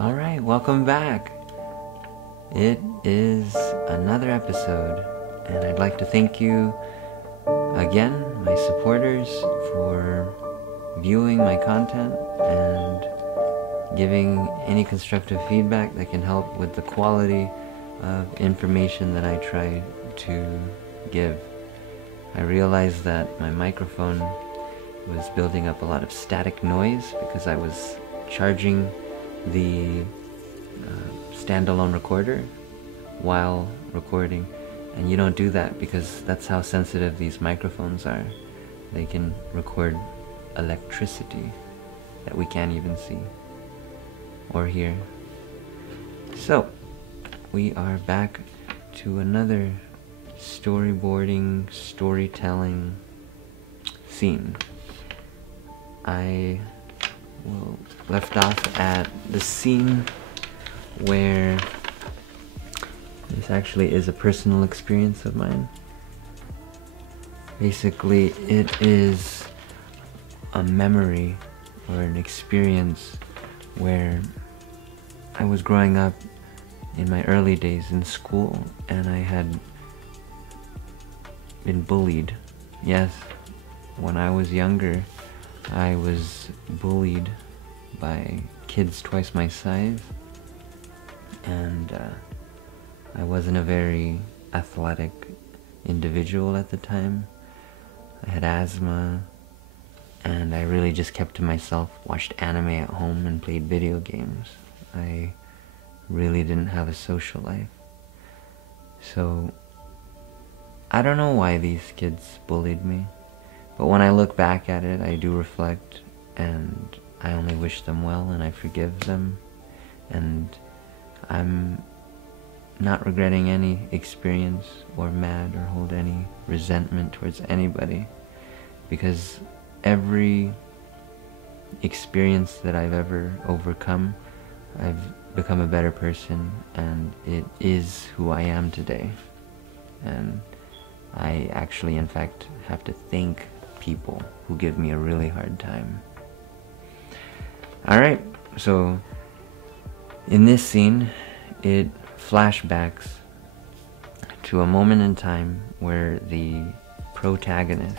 Alright, welcome back. It is another episode, and I'd like to thank you again, my supporters, for viewing my content and giving any constructive feedback that can help with the quality of information that I try to give. I realized that my microphone was building up a lot of static noise because I was charging the standalone recorder while recording, and you don't do that because that's how sensitive these microphones are. They can record electricity that we can't even see or hear. So we are back to another storyboarding, storytelling scene. I left off at the scene where this actually is a personal experience of mine. Basically, it is a memory or an experience where I was growing up in my early days in school, and I had been bullied. Yes, when I was younger, I was bullied by kids twice my size, and I wasn't a very athletic individual at the time. I had asthma, and I really just kept to myself, watched anime at home, and played video games. I really didn't have a social life. So I don't know why these kids bullied me, but when I look back at it, I do reflect, and I only wish them well, and I forgive them, and I'm not regretting any experience or mad or hold any resentment towards anybody, because every experience that I've ever overcome, I've become a better person, and it is who I am today. And I actually, in fact, have to thank people who give me a really hard time. Alright, so in this scene, it flashbacks to a moment in time where the protagonist,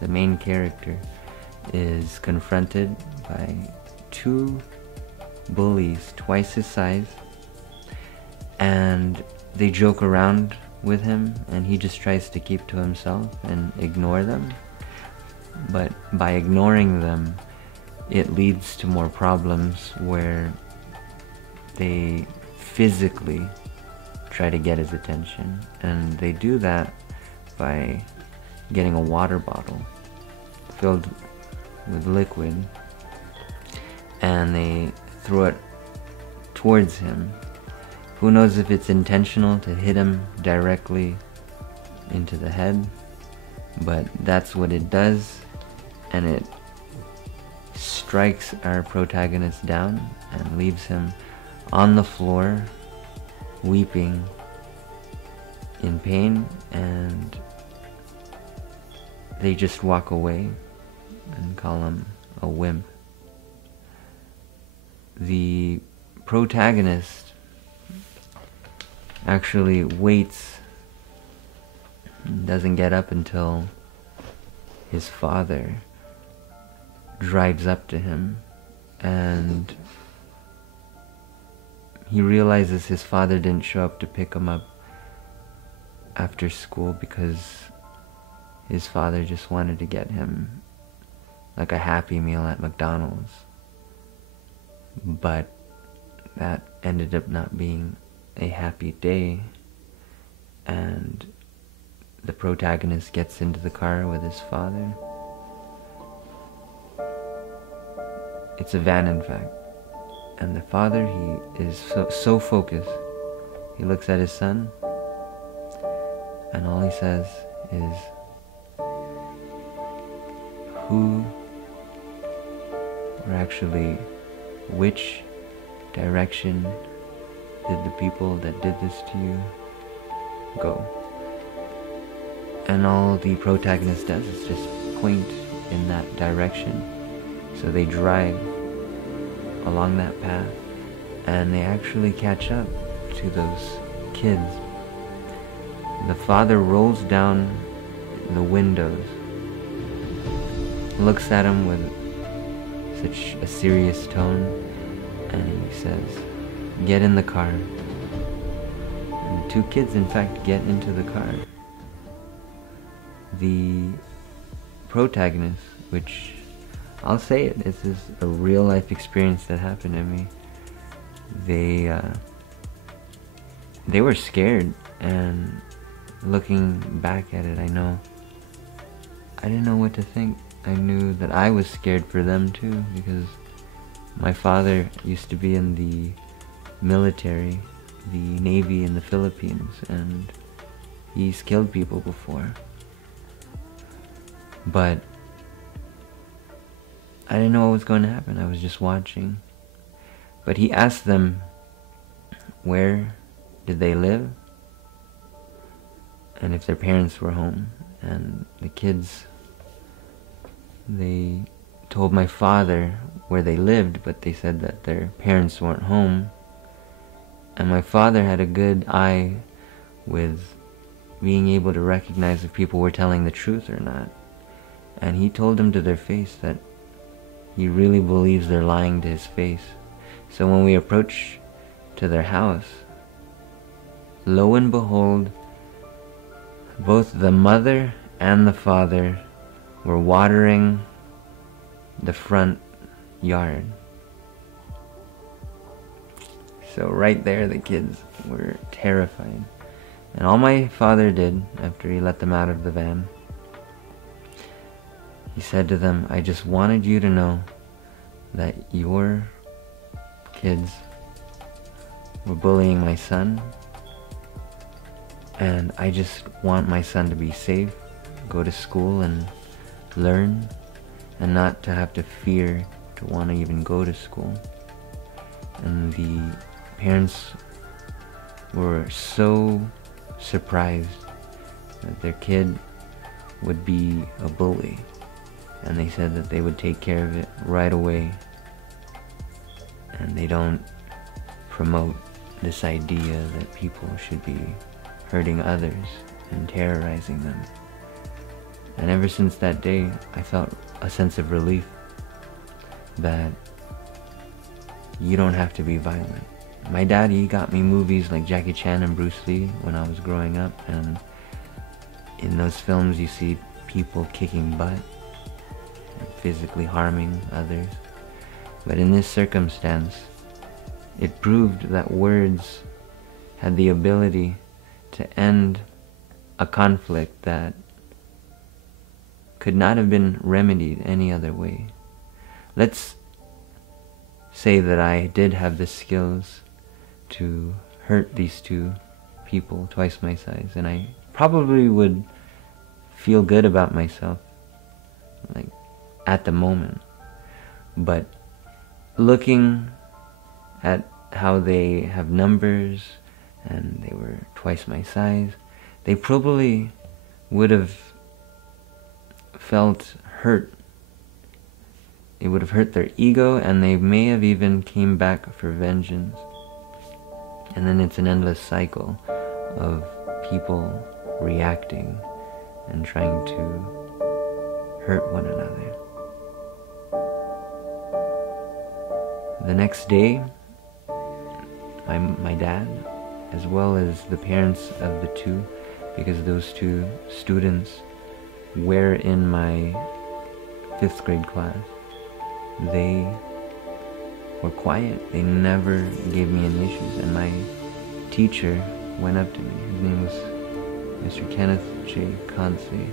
the main character, is confronted by two bullies twice his size, and they joke around with him, and he just tries to keep to himself and ignore them. But by ignoring them, it leads to more problems where they physically try to get his attention, and they do that by getting a water bottle filled with liquid, and they throw it towards him. Who knows if it's intentional to hit him directly into the head, but that's what it does, and it strikes our protagonist down and leaves him on the floor, weeping in pain, and they just walk away and call him a wimp. The protagonist actually waits, doesn't get up until his father drives up to him, and he realizes his father didn't show up to pick him up after school because his father just wanted to get him like a Happy Meal at McDonald's. But that ended up not being a happy day, and the protagonist gets into the car with his father. It's a van, in fact. And the father, he is so focused. He looks at his son, and all he says is, who, or actually, which direction did the people that did this to you go? And all the protagonist does is just point in that direction. So they drive along that path, and they actually catch up to those kids. The father rolls down the windows, looks at him with such a serious tone, and he says, "Get in the car." And the two kids, in fact, get into the car. The protagonist, which I'll say it, this is a real life experience that happened to me. They were scared, and looking back at it, I didn't know what to think. I knew that I was scared for them too, because my father used to be in the military, the Navy in the Philippines, and he's killed people before. But I didn't know what was going to happen. I was just watching. But he asked them, where did they live? And if their parents were home. And the kids, they told my father where they lived, but they said that their parents weren't home. And my father had a good eye with being able to recognize if people were telling the truth or not. And he told them to their face that he really believes they're lying to his face. So when we approached to their house, lo and behold, both the mother and the father were watering the front yard. So right there, the kids were terrified. And all my father did, after he let them out of the van, he said to them, "I just wanted you to know that your kids were bullying my son, and I just want my son to be safe, go to school and learn, and not to have to fear to want to even go to school." And the parents were so surprised that their kid would be a bully, and they said that they would take care of it right away, and they don't promote this idea that people should be hurting others and terrorizing them. And ever since that day, I felt a sense of relief that you don't have to be violent. My dad, he got me movies like Jackie Chan and Bruce Lee when I was growing up, and in those films you see people kicking butt and physically harming others. But in this circumstance, it proved that words had the ability to end a conflict that could not have been remedied any other way. Let's say that I did have the skills to hurt these two people twice my size, and I probably would feel good about myself, like, at the moment. But looking at how they have numbers and they were twice my size, they probably would have felt hurt. It would have hurt their ego, and they may have even came back for vengeance. And then it's an endless cycle of people reacting and trying to hurt one another. The next day, my dad, as well as the parents of the two, because those two students were in my 5th grade class, they were quiet. They never gave me any issues. And my teacher went up to me. His name was Mr. Kenneth J. Consey.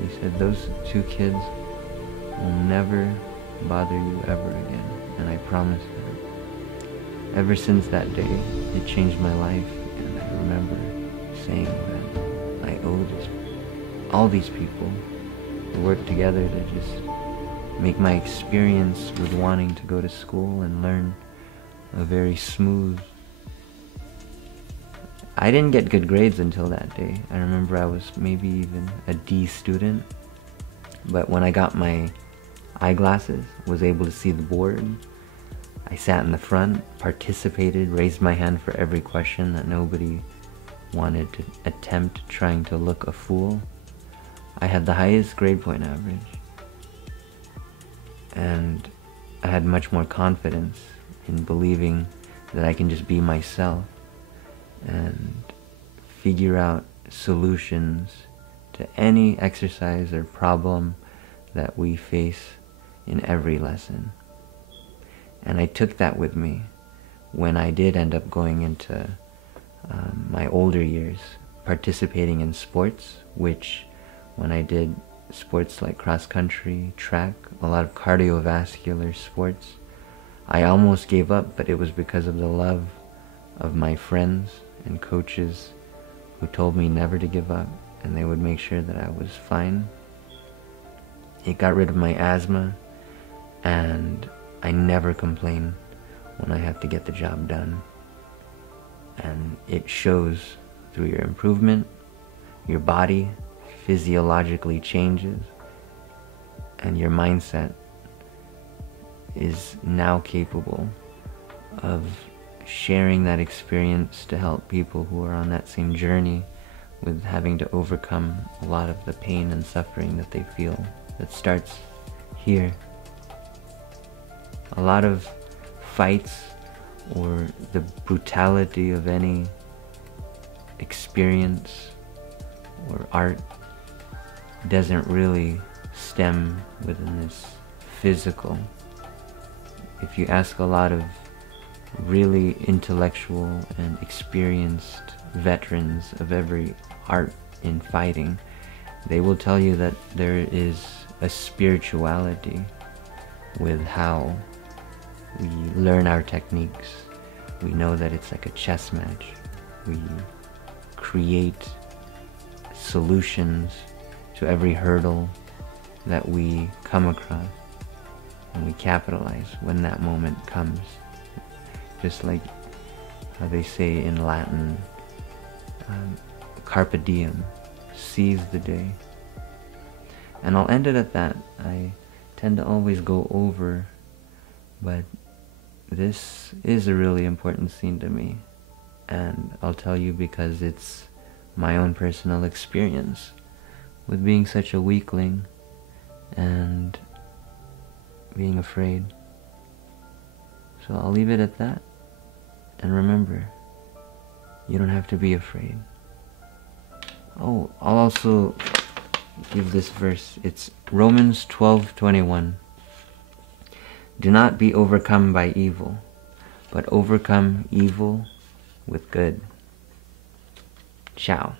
He said, "Those two kids will never bother you ever again." And I promised that. Ever since that day, it changed my life, and I remember saying that I owe all these people who worked together to just make my experience with wanting to go to school and learn a very smooth. I didn't get good grades until that day. I remember I was maybe even a D student, but when I got my eyeglasses, was able to see the board, I sat in the front, participated, raised my hand for every question that nobody wanted to attempt trying to look a fool. I had the highest grade point average, and I had much more confidence in believing that I can just be myself and figure out solutions to any exercise or problem that we face in every lesson. And I took that with me when I did end up going into my older years, participating in sports, which when I did sports like cross country, track, a lot of cardiovascular sports, I almost gave up, but it was because of the love of my friends and coaches who told me never to give up, and they would make sure that I was fine. It got rid of my asthma, and I never complain when I have to get the job done. And it shows through your improvement. Your body physiologically changes, and your mindset is now capable of sharing that experience to help people who are on that same journey with having to overcome a lot of the pain and suffering that they feel that starts here. A lot of fights or the brutality of any experience or art doesn't really stem within this physical. If you ask a lot of really intellectual and experienced veterans of every art in fighting, they will tell you that there is a spirituality with how we learn our techniques. We know that it's like a chess match. We create solutions to every hurdle that we come across, and we capitalize when that moment comes. Just like how they say in Latin, carpe diem, seize the day. And I'll end it at that. I tend to always go over, but this is a really important scene to me, and I'll tell you because it's my own personal experience with being such a weakling and being afraid. So I'll leave it at that, and remember, you don't have to be afraid. Oh, I'll also give this verse. It's Romans 12:21. Do not be overcome by evil, but overcome evil with good. Ciao.